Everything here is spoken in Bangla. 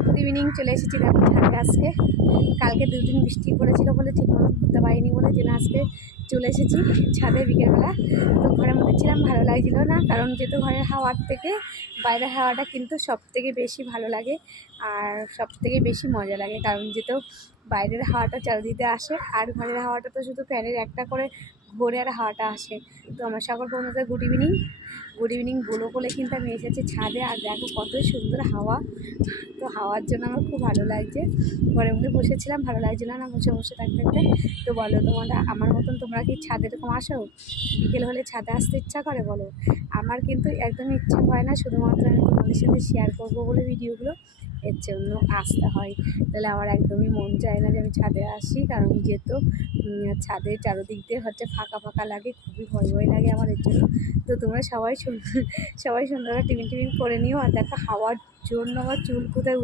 গুড ইভিনিং, চলে এসেছি দেখো ছাদে আজকে। কালকে 2 দিন বৃষ্টি পড়েছিল বলে ঠিক মতো ঘুরতে পারিনি বলে যেন আজকে চলে এসেছি ছাদে বিকেলবেলা। তো ঘরের মধ্যে ছিলাম, ভালো লাগছিল না, কারণ যেহেতু ঘরের হাওয়ার থেকে বাইরের হাওয়াটা কিন্তু সব থেকে বেশি ভালো লাগে আর সব থেকে বেশি মজা লাগে, কারণ যেহেতু বাইরের হাওয়াটা চারিদিকে আসে আর ঘরের হাওয়াটা তো শুধু ফ্যানের একটা করে ঘোরে আর হাওয়াটা আসে। তো আমার সকল বন্ধুদের গুড ইভিনিং। গুড ইভিনিং বলে কিন্তু আমি এসেছি ছাদে, আর দেখো কত সুন্দর হাওয়া। তো হাওয়ার জন্য আমার খুব ভালো লাগছে। ঘরের মধ্যে বসেছিলাম, ভালো লাগছিল না বসে বসে থাকতে থাকতে। তো বলো, তোমরা আমার মতন তোমরা কি ছাদে এরকম আসো? বিকেল হলে ছাদে আসতে ইচ্ছা করে বলো? আমার কিন্তু একদমই ইচ্ছা হয় না, শুধুমাত্র আমি তোমাদের সাথে শেয়ার করবো বলে ভিডিওগুলো এর জন্য আসতে হয়। তাহলে আমার একদমই মন চায় না যে আমি ছাদে আসি, কারণ যেহেতু ছাদের চারোদিক দিয়ে হচ্ছে ফাঁকা ফাঁকা লাগে, খুবই ভয় ভয় লাগে আমার এর জন্য। তো তোমরা সবাই সুন্দর করে টিফিন করে নিও। আর দেখো হাওয়ার জন্য আমার চুল কোথায়